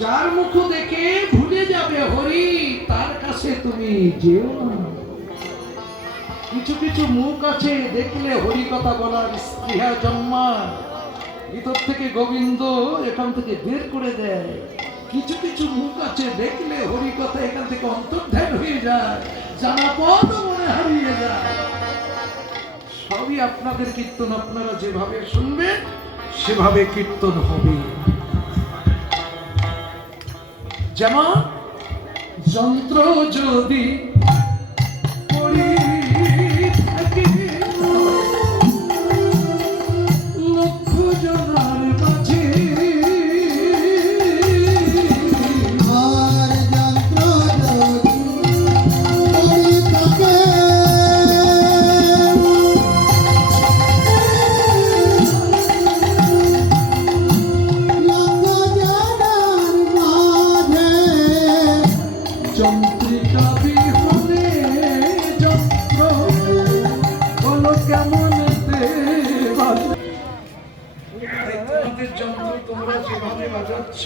যার মুখ দেখে ভুলে যাবে হরি তার কাছে তুমি যেও না। কিছু কিছু মুখ আছে দেখলে হরি কথা বলার স্পৃহা জন্মায়, ভিতর থেকে গোবিন্দ এখান থেকে বের করে দেয়। কিছু কিছু মুখ আছে দেখলে হরি কথা এখান থেকে অন্তর্ধান হয়ে যায়, জানা পদ মনে হারিয়ে যায়। সবই আপনাদের কীর্তন, আপনারা যেভাবে শুনবেন সেভাবে কীর্তন হবে। যেমন যন্ত্র যদি পড়ি থাকে লক্ষ জনার মাঝে, আর যন্ত্র যদি পড়ি থাকে লক্ষ জনার মাঝে, যন্ত্রিকা বিহনে যন্ত্র হলো কেমন দেবাল। তোমাদের যন্ত্র তোমরা যেভাবে বাজাচ্ছ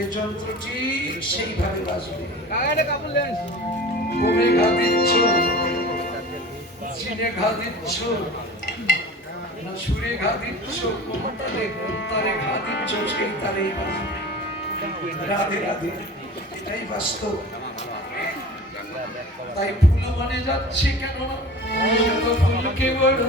এ যন্ত্র ঠিক সেইভাবে বাজবে। ঘুমে ঘা দিচ্ছ, চিনে ঘা দিচ্ছ, না সুরে ঘা দিচ্ছ, কোন তালে কোন তালে ঘা দিচ্ছ সেই তালেই বাজবে। রাধে রাধে, এটাই বাস্তব। তাই ফুল মানে যাচ্ছে কেন, ফুলকে বড়